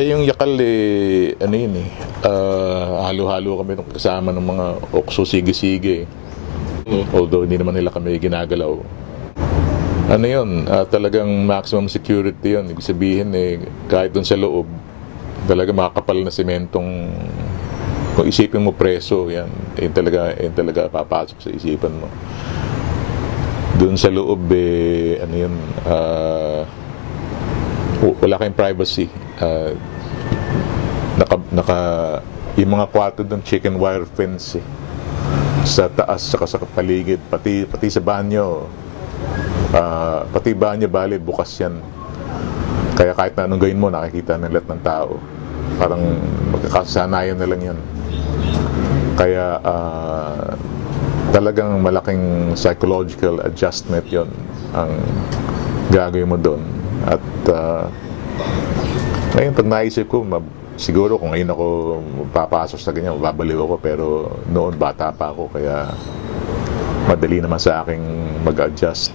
Yung yakal ano yun halo-halo kami nung kasama ng mga okso sige-sige. Although hindi naman nila kami ginagalaw. Ano yun, talagang maximum security yun. Ibig sabihin kahit dun sa loob, talaga makakapal na sementong, kung isipin mo preso, yun talaga papasok sa isipan mo. Dun sa loob, ano yun, wala kayong privacy. Yung mga kwarto doon, chicken wire fence sa taas saka sa paligid, pati sa banyo, pati banyo bali bukas yan, kaya kahit na anong gawin mo nakikita ng lahat ng tao, parang magkakasanayan na lang yan. Kaya talagang malaking psychological adjustment yon ang gagawin mo doon. At ngayon pag naisip ko, siguro kung ngayon ako papasok sa ganyan, mababaliw ako, pero noon bata pa ako, kaya madali naman sa aking mag-adjust.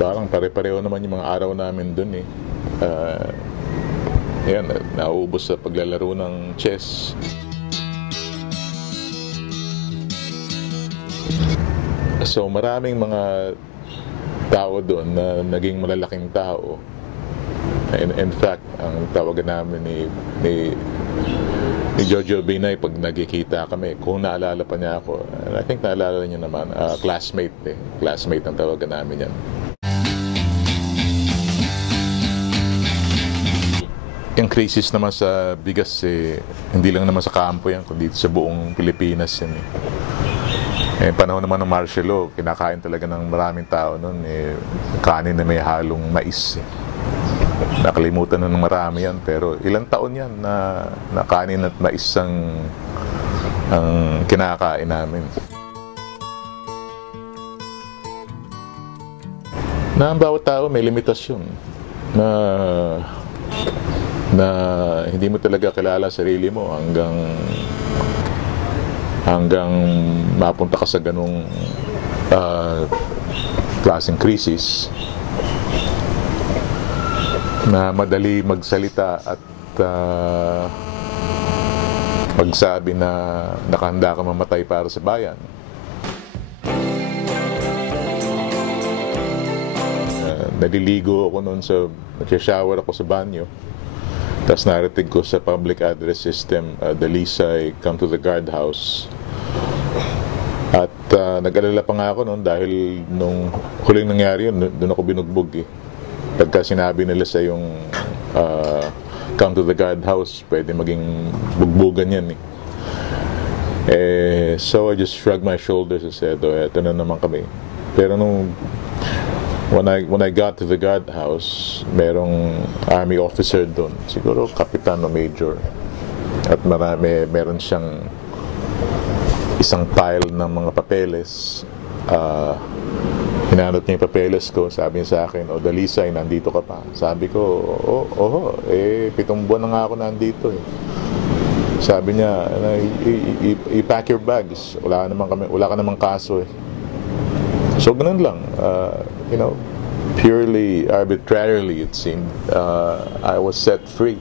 Parang pare-pareho naman yung mga araw namin dun yan, nauubos sa paglalaro ng chess. So maraming mga tao doon na naging malalaking tao. In fact, ang tawagan namin ni Jojo Binay pag nagkikita kami, kung naalala pa niya ako, I think naalala niya naman, classmate ang tawagan namin yan. Yung crisis naman sa bigas hindi lang naman sa kampo yan, kundi sa buong Pilipinas yan panahon naman ng martial law, kinakain talaga ng maraming tao noon kanin na may halong mais nakalimutan na ng marami yan, pero ilang taon yan na kanin at mais ang kinakain namin. Na ang bawat tao may limitasyon na hindi mo talaga kilala sarili mo hanggang mapunta ka sa ganung klaseng krisis na madali magsalita at magsabi na nakahanda ka mamatay para sa bayan. Naliligo ako noon nag-shower ako sa banyo. Tapos narating ko sa public address system, Dalisay, come to the guardhouse. At nag-alala pa nga ako noon dahil nung huling nangyari yun, doon ako binugbog Pagka sinabi nila sa yung come to the guardhouse, pwede maging bugbugan yan So I just shrugged my shoulders and said, eto na naman kami. Pero when I got to the guardhouse, merong army officer doon, siguro kapitan o major, at meron siyang isang pile ng mga papeles. Hinanap niya yung papeles ko, sabi niya sa akin, Dalisay, nandito ka pa. Sabi ko, 7 buwan na nga ako nandito Sabi niya, i-pack your bags, wala ka namang kaso So ganun lang, purely arbitrarily it seemed, I was set free.